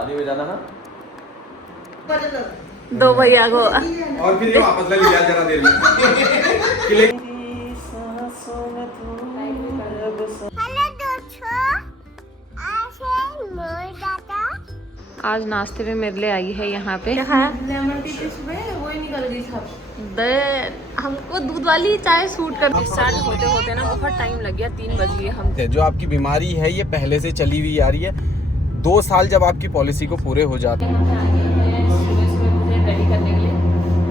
ताली बजाना है दो भैया को और फिर ये वापस ले लिया जरा देर में। आज नाश्ते में मेरे लिए आई है यहाँ पे हमको दूध वाली चाय सूट कर डिस्चार्ज होते होते ना बहुत टाइम लग गया, 3 बज गए हम। जो आपकी बीमारी है ये पहले से चली हुई आ रही है। 2 साल जब आपकी पॉलिसी को पूरे हो जाते हैं। सुबह मुझे रेडी करने के लिए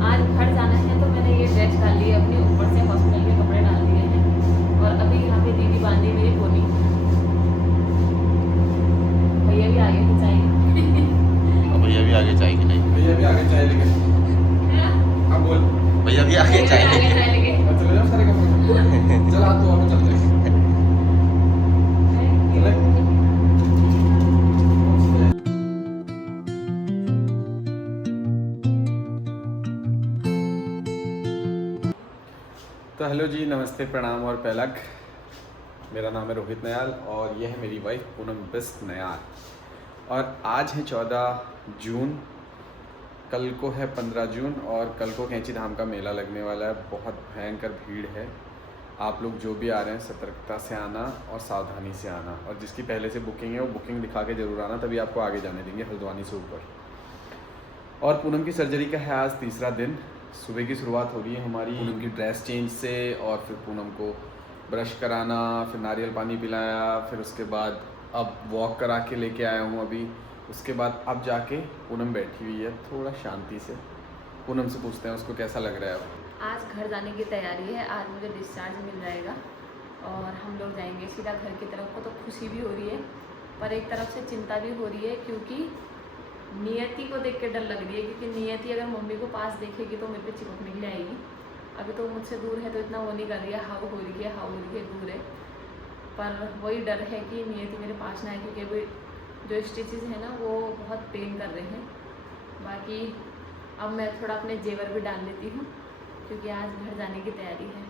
आज घर जाना है, तो मैंने ये ड्रेस डाल ली है अपनी, ऊपर से हॉस्पिटल के कपड़े डाल दिए हैं और अभी यहाँ पे दीदी बांधी मेरी पोनी। भैया भी आगे थे चाय भैया भी आगे चाय की नहीं। भैया भी आगे चाय लेके अब बोल भैया भी आगे चाय लेके चले जाओ सारे कपड़े चला तो हम चलते हैं। तो हेलो जी, नमस्ते, प्रणाम और पहलक। मेरा नाम है रोहित नयाल और यह है मेरी वाइफ पूनम बिस्ट नयाल। और आज है 14 जून, कल को है 15 जून और कल को कैंची धाम का मेला लगने वाला है। बहुत भयंकर भीड़ है। आप लोग जो भी आ रहे हैं सतर्कता से आना और सावधानी से आना, और जिसकी पहले से बुकिंग है वो बुकिंग दिखा के ज़रूर आना, तभी आपको आगे जाने देंगे हल्द्वानी से ऊपर। और पूनम की सर्जरी का है आज तीसरा दिन। सुबह की शुरुआत हो रही है हमारी पूनम की ड्रेस चेंज से, और फिर पूनम को ब्रश कराना, फिर नारियल पानी पिलाया, फिर उसके बाद अब वॉक करा के लेके आया हूँ अभी। उसके बाद अब जाके पूनम बैठी हुई है थोड़ा शांति से। पूनम से पूछते हैं उसको कैसा लग रहा है। आज घर जाने की तैयारी है। आज मुझे डिस्चार्ज मिल जाएगा और हम लोग जाएंगे सीधा घर की तरफ को। तो खुशी भी हो रही है पर एक तरफ से चिंता भी हो रही है, क्योंकि नियति को देख के डर लग रही है। क्योंकि नियति अगर मम्मी को पास देखेगी तो मेरे पे चिपकने के लिए आएगी। अभी तो मुझसे दूर है तो इतना वो नहीं कर रही है, हाउ हो रही है, दूर है। पर वही डर है कि नियति मेरे पास ना आए, क्योंकि अभी जो स्टिचेस हैं ना वो बहुत पेन कर रहे हैं। बाकी अब मैं थोड़ा अपने जेवर भी डाल लेती हूँ, क्योंकि आज घर जाने की तैयारी है।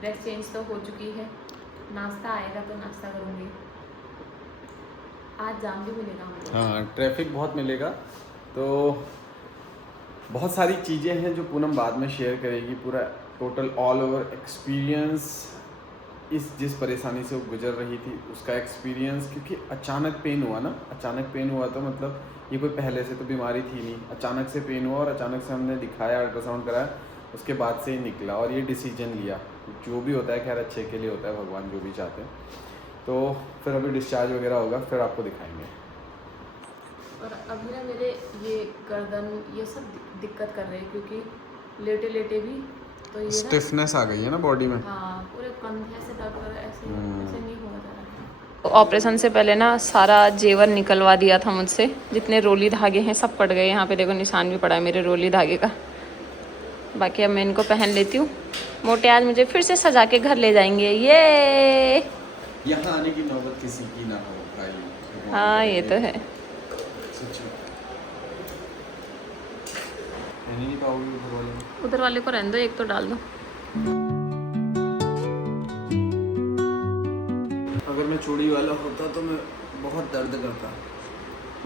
ड्रेस चेंज तो हो चुकी है, नाश्ता आएगा तो नाश्ता करूँगी। आज जाम भी मिलेगा हमको। हाँ, ट्रैफिक बहुत मिलेगा। तो बहुत सारी चीज़ें हैं जो पूनम बाद में शेयर करेगी। पूरा टोटल ऑल ओवर एक्सपीरियंस, जिस परेशानी से वो गुजर रही थी उसका एक्सपीरियंस। क्योंकि अचानक पेन हुआ ना, अचानक पेन हुआ तो मतलब ये कोई पहले से तो बीमारी थी नहीं, अचानक से पेन हुआ और अचानक से हमने दिखाया, अल्ट्रासाउंड कराया, उसके बाद से ही निकला और ये डिसीजन लिया। जो भी होता है खैर अच्छे के लिए होता है, भगवान जो भी चाहते हैं। तो फिर अभी डिस्चार्ज वगैरह होगा, फिर आपको दिखाएंगे। और अभी ना मेरे ये गर्दन ये सब दिक्कत कर रहे हैं, क्योंकि लेटे लेटे भी तो ये स्टिफनेस आ गई है ना बॉडी में। हाँ, पूरे कंधे से दर्द हो रहा है, ऐसे नहीं हो रहा है। ऑपरेशन से पहले ना सारा जेवर निकलवा दिया था मुझसे। जितने रोली धागे हैं सब कट गए। यहाँ पे देखो निशान भी पड़ा है मेरे रोली धागे का। बाकी अब मैं इनको पहन लेती हूँ। मोटे आज मुझे फिर से सजा के घर ले जाएंगे। ये यहाँ आने की नौबत किसी की ना हो भाई। हाँ ये तो है। नहीं पाओगे उधर वाले को रहने दो, एक तो डाल दो। अगर मैं चूड़ी वाला होता तो मैं बहुत दर्द करता।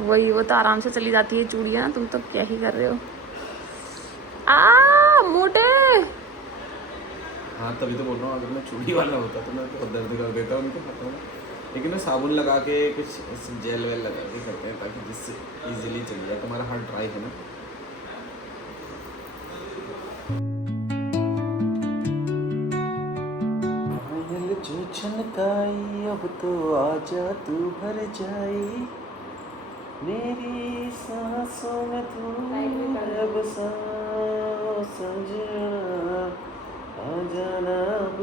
वही, वो तो आराम से चली जाती है चूड़ियाँ, तुम तो क्या ही कर रहे हो। मोटे। हाँ तभी तो बोल रहा हूँ, अगर मैं चूड़ी वाला होता तो मैं बहुत दर्द कर देता उनको, पता है। लेकिन मैं साबुन लगा के कुछ जेल वेल लगा के करते हैं ताकि जिससे इजीली चल जाए। तुम्हारा हाथ ड्राई है ना। जो छनकाई अब तो आजा तू भर जाई, मेरी सांसों में तू अब सजना, आ जाना अब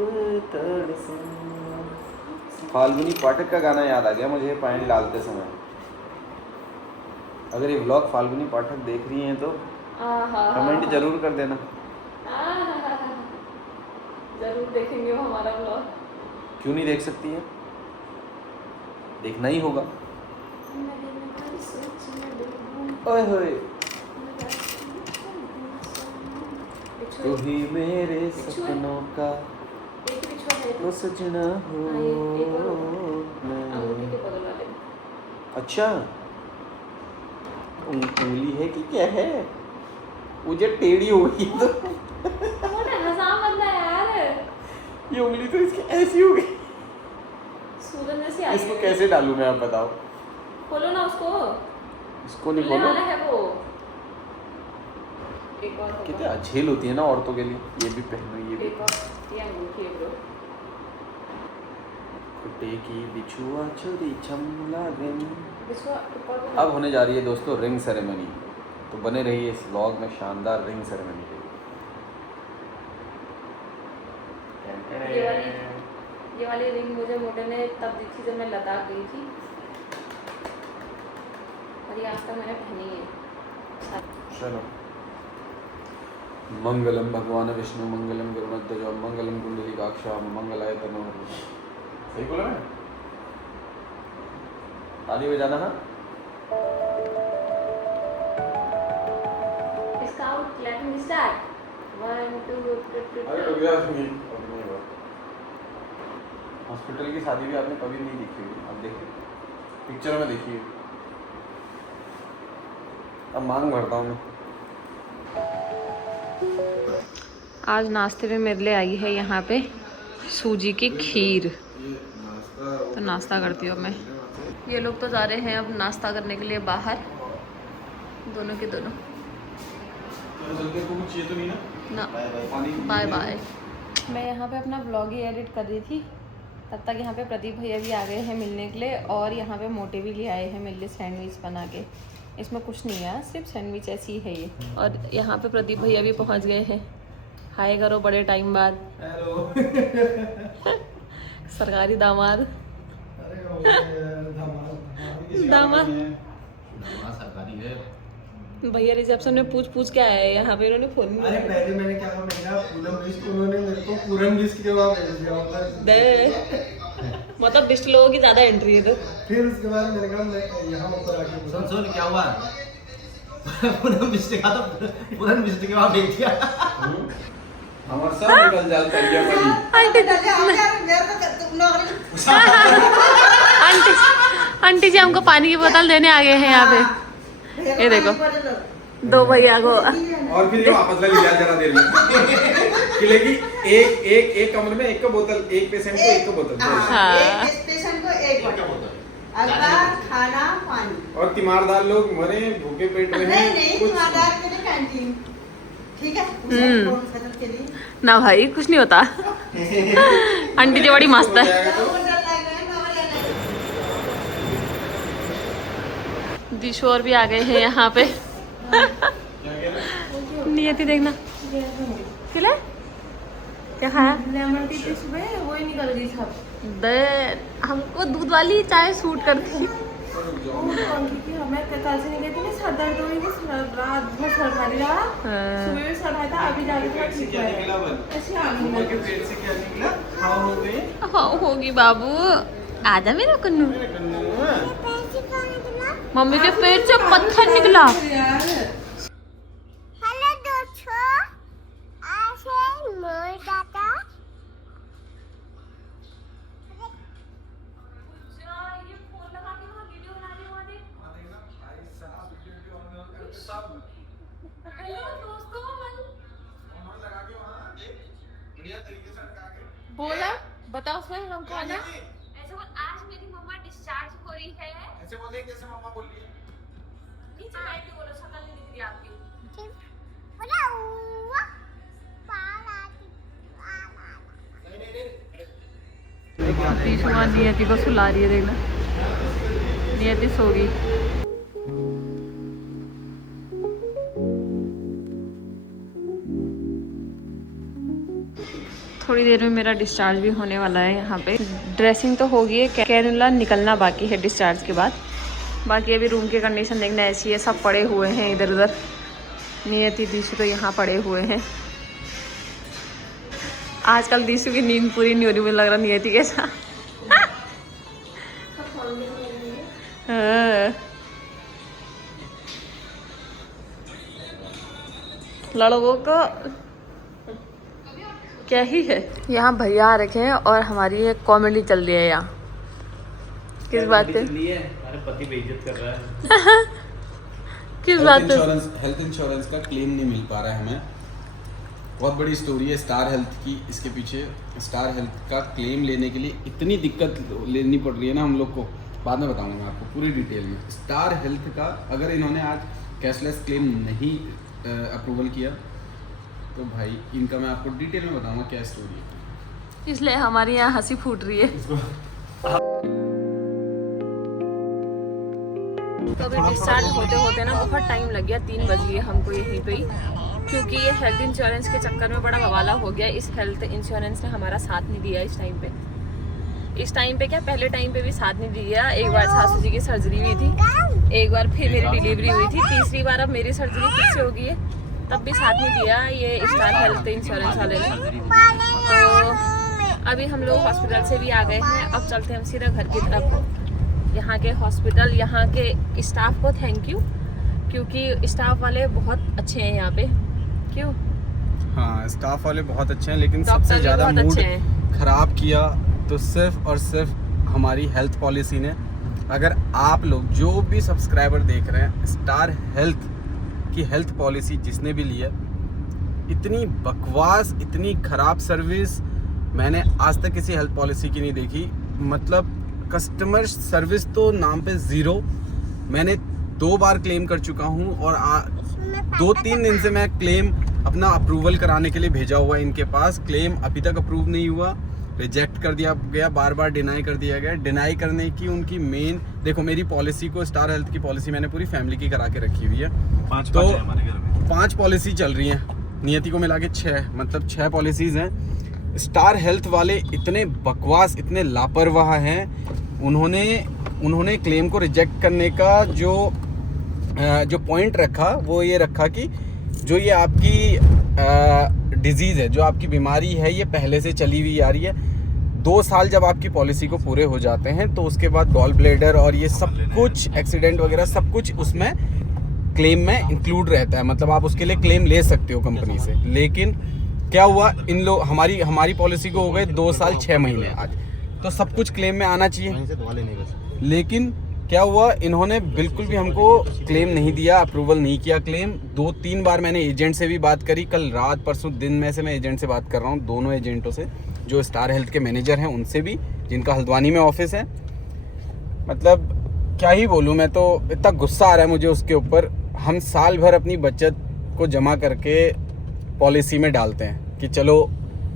तड़सा। फाल्गुनी पाठक का गाना याद आ गया मुझे पैंट डालते समय। अगर ये व्लॉग फाल्गुनी पाठक देख रही हैं तो कमेंट जरूर कर देना। जरूर देखेंगे वो हमारा व्लॉग। क्यों नहीं देख सकती है, देखना ही होगा। ओए होए तू ही मेरे सपनों का तो सजना हो। अच्छा उंगली है कि क्या है? मुझे टेढ़ी हो गई तो हंसा मत ना यार। ये उंगली तो इसकी ऐसी हो गई। सूरज जैसी आई इसको है। कैसे डालूं मैं, आप बताओ। खोलो ना उसको। इसको नहीं खुलने खोलो। वाला है वो। एक और होगा। कितने झेल होती है ना औरतों के लिए। ये भी पहनो, ये भी। एक और ये अंगूठी है ब्रो। खुट्टे की बिछुआ चोरी चमला गई। इसको ऊपर को अब होने जा रही है दोस्तों रिंग सेरेमनी, तो बने रहिए इस व्लॉग में शानदार रिंग सेरेमनी के लिए। ये वाली रिंग मुझे मोटे ने तब दी थी जब मैं लद्दाख गई थी, और ये आज तक मैंने पहनी है। चलो। मंगलम भगवान विष्णु मंगलम गरुड़ध्वज मंगलम कुंडलीकाक्षा मंगलाय तनोहरि। सही बोला मैं? ताली बजाना। हाँ, इसका आउट क्लैपिंग स्टार्ट 1 2 हॉस्पिटल की शादी भी आपने कभी नहीं देखी होगी, अब देखिए पिक्चर में देखिए। अब मांग भरता हूँ मैं। आज नाश्ते में मेरे लिए आई है यहाँ पे सूजी की खीर, तो नाश्ता करती हूँ मैं। ये लोग तो जा रहे हैं अब नाश्ता करने के लिए बाहर, दोनों के दोनों। ना बाय बाय। मैं यहाँ पे अपना ब्लॉग ही एडिट कर रही थी, तब तक यहाँ पे प्रदीप भैया भी आ गए हैं मिलने के लिए, और यहाँ पे मोटे भी ले आए हैं मेरे लिए सैंडविच बना के। इसमें कुछ नहीं है, सिर्फ सैंडविच ऐसी है ये। और यहाँ पे प्रदीप भैया भी पहुँच गए हैं। हाय करो बड़े टाइम बाद। हेलो। सरकारी दामाद। दामाद सरकारी है। भैया रिसेप्शन में पूछ के आया है यहाँ पे, इन्होंने फोन अरे पहले मैंने क्या कहा, मैंने कहा पूनम बिस्ट, उन्होंने मेरे को पूरन बिस्ट के बाद भेज दिया होगा। दे मतलब बिस्ट लोगों की ज्यादा एंट्री है तो। फिर उसके बाद मैंने कहा मैं यहाँ ऊपर आके सुन क्या हुआ? पूरन बिस्ट का तो पूरन बिस्ट के बाद भेज दिया। हमारे साथ निकल जाता है ये वाली। आंटी जी हमको पानी की बोतल देने आ गए हैं यहाँ पे। ये देखो दो भैया को। और फिर ये वापस ले लिया जरा देर में कि लेकिन एक कमरे में एक का बोतल, एक पेशेंट को एक का बोतल। हाँ। एक पेशेंट को एक बोतल हल्का खाना पानी। और तीमारदार लोग मरे भूखे पेट में हैं। नहीं कुछ तीमारदार के लिए कैंटीन ठीक है, हॉस्पिटल के लिए ना भाई कुछ नहीं होता। आंटी जी बड़ी मस्त है। दिशोर भी आ गए हैं यहाँ पे। नियति देखना खिला क्या खाया? लेमन टी पी सुबह वही निकल गई सब। दे हमको दूध वाली चाय सूट करती। हमें कल से निकली थी ना, सर दर्द हुई थी, रात भर सर भारी रहा, सुबह भी सर भारी था, अभी जाके थोड़ा ठीक है। ऐसे आ गई पेट से क्या निकला? हाँ हो गई। हाँ होगी बाबू, आजा मेरा कन्नू। मम्मी के पेट से पत्थर निकला। हेलो दोस्तों, आज है मोर दादा। बोला बताओ उसमें हम खाना ऐसे बोल। आज मेरी मम्मा डिस्चार्ज हो रही है। ऐसे बोले जैसे मम्मा बोल रही है। नीचे बैठ के बोलो, शक्ल नहीं दिख रही आपकी। नियति को सुला रही है, देखना नियति सो गई। थोड़ी देर में मेरा डिस्चार्ज भी होने वाला है। यहाँ पे ड्रेसिंग तो हो गई है, कैनुला निकलना बाकी है डिस्चार्ज के बाद। बाकी अभी रूम की कंडीशन देखना ऐसी है, सब पड़े हुए हैं इधर उधर। नियति दिशु तो यहाँ पड़े हुए हैं। आजकल दिशु की नींद पूरी नहीं हो रही, मुझे लग रहा नियति के साथ। लड़कों को क्या ही है। यहाँ भैया आ रखे हैं और हमारी एक कॉमेडी चल रही है यहाँ। किस बात पे? हमारे पति बेइज्जत कर रहा है। किस बात पे? हेल्थ इंश्योरेंस का क्लेम नहीं मिल पा रहा है हमें। बहुत बड़ी स्टोरी है स्टार हेल्थ की इसके पीछे। स्टार हेल्थ का क्लेम लेने के लिए इतनी दिक्कत लेनी पड़ रही है ना हम लोग को, बाद में बताऊंगा मैं आपको पूरी डिटेल में। स्टार हेल्थ का अगर इन्होंने आज कैशलेस क्लेम नहीं अप्रूवल किया तो भाई इनका मैं आपको डिटेल में बताऊंगा क्या स्टोरी है। इसलिए हमारी यहाँ हंसी फूट रही है। तो अभी डिस्चार्ज होते होते ना बहुत टाइम लग गया, 3 बज गए हमको यहीं पे ही, क्योंकि ये हेल्थ इंश्योरेंस के चक्कर में बड़ा बवाला हो गया। इस हेल्थ इंश्योरेंस ने हमारा साथ नहीं दिया इस टाइम पे क्या पहले टाइम पे भी साथ नहीं दिया। एक बार सासू जी की सर्जरी हुई थी, एक बार फिर मेरी डिलीवरी हुई थी, तीसरी बार अब मेरी सर्जरी फिर से होगी है, तब भी साथ नहीं दिया ये स्टार हेल्थ इंश्योरेंस वाले ने। तो अभी हम लोग हॉस्पिटल से भी आ गए हैं, अब चलते हैं हम सीधा घर की तरफ। यहाँ के हॉस्पिटल, यहाँ के स्टाफ को थैंक यू, क्योंकि स्टाफ वाले बहुत अच्छे हैं यहाँ पे। क्यों? हाँ, स्टाफ वाले बहुत अच्छे हैं, लेकिन डॉक्टर सबसे भी ज़्यादा बहुत मूड अच्छे हैं। खराब किया तो सिर्फ और सिर्फ हमारी हेल्थ पॉलिसी ने। अगर आप लोग जो भी सब्सक्राइबर देख रहे हैं, स्टार हेल्थ की हेल्थ पॉलिसी जिसने भी लिया, इतनी बकवास, इतनी खराब सर्विस मैंने आज तक किसी हेल्थ पॉलिसी की नहीं देखी। मतलब कस्टमर सर्विस तो नाम पे ज़ीरो। मैंने 2 बार क्लेम कर चुका हूँ और 2-3 दिन से मैं क्लेम अपना अप्रूवल कराने के लिए भेजा हुआ है इनके पास। क्लेम अभी तक अप्रूव नहीं हुआ, रिजेक्ट कर दिया गया, बार बार डिनाई कर दिया गया। डिनाई करने की उनकी मेन, देखो मेरी पॉलिसी को, स्टार हेल्थ की पॉलिसी मैंने पूरी फैमिली की करा के रखी हुई है। 5 पॉलिसी चल रही हैं, नियति को मिला के 6, मतलब 6 पॉलिसीज़ हैं। स्टार हेल्थ वाले इतने बकवास, इतने लापरवाह हैं। उन्होंने क्लेम को रिजेक्ट करने का जो पॉइंट रखा वो ये रखा कि जो ये आपकी डिजीज़ है, जो आपकी बीमारी है, ये पहले से चली हुई आ रही है। 2 साल जब आपकी पॉलिसी को पूरे हो जाते हैं तो उसके बाद गॉल ब्लेडर और ये सब कुछ, एक्सीडेंट वगैरह सब कुछ उसमें क्लेम में इंक्लूड रहता है। मतलब आप उसके लिए क्लेम ले सकते हो कंपनी से। लेकिन क्या हुआ, इन लोग हमारी पॉलिसी को हो गए 2 साल 6 महीने आज, तो सब कुछ क्लेम में आना चाहिए। लेकिन क्या हुआ, इन्होंने बिल्कुल भी हमको क्लेम नहीं दिया, अप्रूवल नहीं किया क्लेम। 2-3 बार मैंने एजेंट से भी बात करी, कल रात परसों दिन में से मैं एजेंट से बात कर रहा हूँ, दोनों एजेंटों से, जो स्टार हेल्थ के मैनेजर हैं उनसे भी, जिनका हल्द्वानी में ऑफिस है। मतलब क्या ही बोलूँ, मैं तो इतना गुस्सा आ रहा है मुझे उसके ऊपर। हम साल भर अपनी बचत को जमा करके पॉलिसी में डालते हैं कि चलो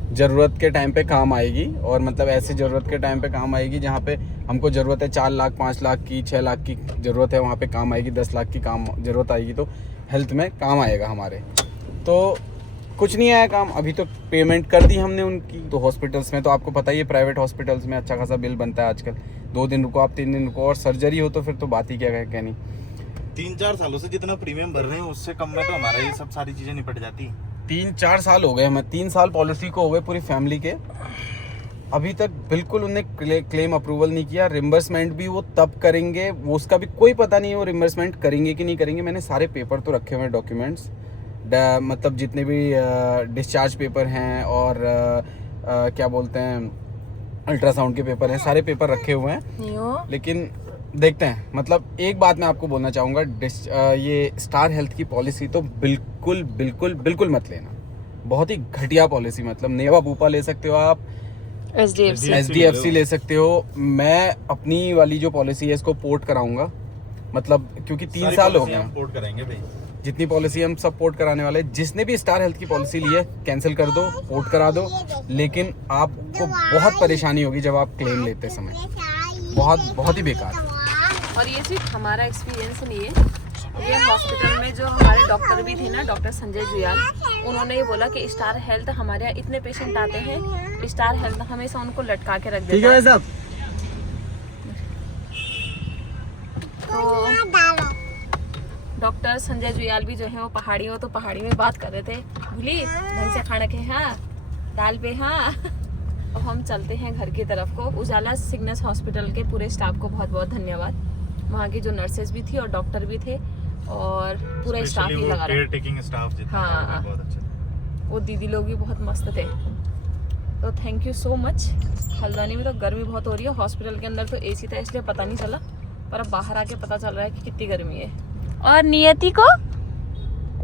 ज़रूरत के टाइम पे काम आएगी, और मतलब ऐसे ज़रूरत के टाइम पे काम आएगी जहाँ पे हमको ज़रूरत है 4 लाख 5 लाख की, 6 लाख की ज़रूरत है, वहाँ पे काम आएगी। 10 लाख की काम ज़रूरत आएगी तो हेल्थ में काम आएगा हमारे। तो कुछ नहीं आया काम, अभी तो पेमेंट कर दी हमने उनकी। तो हॉस्पिटल्स में तो आपको पता ही है, प्राइवेट हॉस्पिटल्स में अच्छा खासा बिल बनता है आजकल। 2 दिन रुको आप, 3 दिन रुको, और सर्जरी हो तो फिर तो बात ही क्या कहनी। 3-4 सालों से जितना प्रीमियम भर रहे हैं उससे कम में तो हमारा ये सब सारी चीजें निपट जाती। 3-4 साल हो गए हमें, 3 साल पॉलिसी को हो गए पूरी फैमिली के, अभी तक बिल्कुल उन्हें क्लेम अप्रूवल नहीं किया। रिम्बर्समेंट भी वो तब करेंगे, वो उसका भी कोई पता नहीं है वो रिम्बर्समेंट करेंगे कि नहीं करेंगे। मैंने सारे पेपर तो रखे हुए हैं, डॉक्यूमेंट्स, मतलब जितने भी डिस्चार्ज पेपर हैं और क्या बोलते हैं अल्ट्रासाउंड के पेपर हैं, सारे पेपर रखे हुए हैं। लेकिन देखते हैं। मतलब एक बात मैं आपको बोलना चाहूँगा, ये स्टार हेल्थ की पॉलिसी तो बिल्कुल बिल्कुल बिल्कुल मत लेना। बहुत ही घटिया पॉलिसी, मतलब नेवा बूपा ले सकते हो आप, SDFC ले सकते हो। मैं अपनी वाली जो पॉलिसी है इसको पोर्ट कराऊंगा, मतलब क्योंकि 3 साल हो गए, पोर्ट करेंगे भाई। जितनी पॉलिसी हम सब पोर्ट कराने वाले। जिसने भी स्टार हेल्थ की पॉलिसी ली है कैंसिल कर दो, पोर्ट करा दो। लेकिन आपको बहुत परेशानी होगी जब आप क्लेम लेते समय, बहुत ही बेकार। और ये सिर्फ हमारा एक्सपीरियंस नहीं है, ये हॉस्पिटल में जो हमारे डॉक्टर भी थे ना, डॉक्टर संजय जुयाल, उन्होंने ये बोला कि स्टार हेल्थ, हमारे यहाँ इतने पेशेंट आते हैं, स्टार हेल्थ हमेशा उनको लटका के रख देता है। साहब, तो डॉक्टर संजय जुयाल भी जो है वो पहाड़ी हो, तो पहाड़ी में बात कर रहे थे, भूली ढंग से खाना के, हाँ दाल पे, हाँ। अब हम चलते हैं घर की तरफ को। उजाला सिग्नेस हॉस्पिटल के पूरे स्टाफ को बहुत बहुत धन्यवाद। वहाँ की जो नर्सेज भी थी और डॉक्टर भी थे और पूरा स्टाफ ही लगा रहा। हाँ, बहुत अच्छा। वो दीदी लोग भी बहुत मस्त थे, तो thank you so much. Haldwani में तो गर्मी बहुत हो रही है, हॉस्पिटल के अंदर तो AC था इसलिए पता नहीं चला, पर अब बाहर आके पता चल रहा है कि कितनी गर्मी है। और नियति को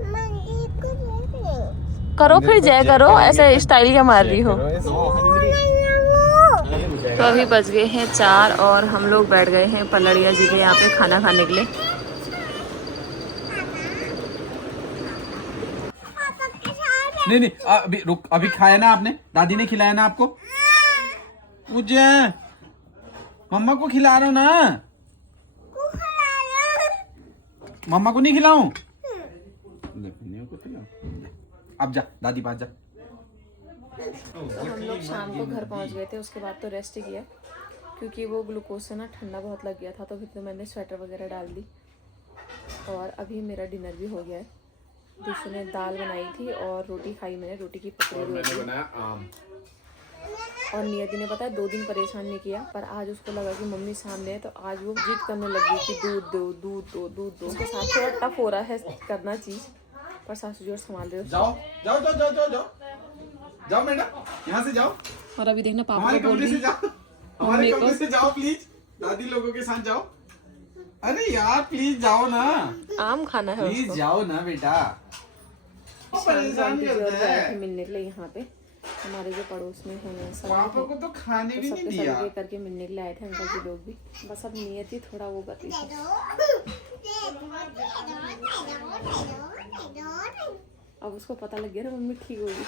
मंदिर को ले करो फिर जय करो, ऐसे स्टाइल क्या मार रही हो। तो अभी बज गए हैं 4 और हम लोग बैठ गए हैं पलड़िया जी के यहाँ पे खाना खाने के लिए। नहीं नहीं अभी रुक, अभी खाया ना आपने? दादी ने खिलाया ना आपको? मुझे मम्मा को खिला रहा हूँ ना। मम्मा को नहीं खिलाऊं? अब जा दादी पास जा। तो हम लोग शाम को घर पहुंच गए थे, उसके बाद तो रेस्ट किया क्योंकि वो ग्लूकोज से ना ठंडा बहुत लग गया था, तो फिर तो मैंने स्वेटर वगैरह डाल दी। और अभी मेरा डिनर भी हो गया है। दिशु ने दाल बनाई थी और रोटी खाई मैंने, रोटी की पकौड़ी होती है। और नियति ने पता है 2 दिन परेशान नहीं किया, पर आज उसको लगा कि मम्मी सामने है तो आज वो जिद करने लगी कि दूध दो दूध दो दूध दो। उसके साथ थोड़ा टफ हो रहा है करना चीज़, पर सासू जी और संभाल रहे हो। जाओ जाओ जाओ जाओ जाओ जाओ जाओ मैडम, यहाँ से जाओ। और अभी देखना पापा हमारे को बोल कमरे से रही जाओ, हमारे कमरे से जाओ प्लीज। दादी लोगों के साथ जाओ। अरे यार प्लीज जाओ ना, आम खाना है प्लीज उसको। जाओ ना बेटा। परेशान करता है। मिलने के लिए यहाँ पे हमारे जो पड़ोस में हैं सब पापा को तो खाने भी नहीं सबके दिया। सबके करके मिलने के लिए आए थे अंकल जी लोग भी। बस अब नियति थोड़ा वो कर रही थी। अब उसको पता लग गया ना मम्मी ठीक होगी।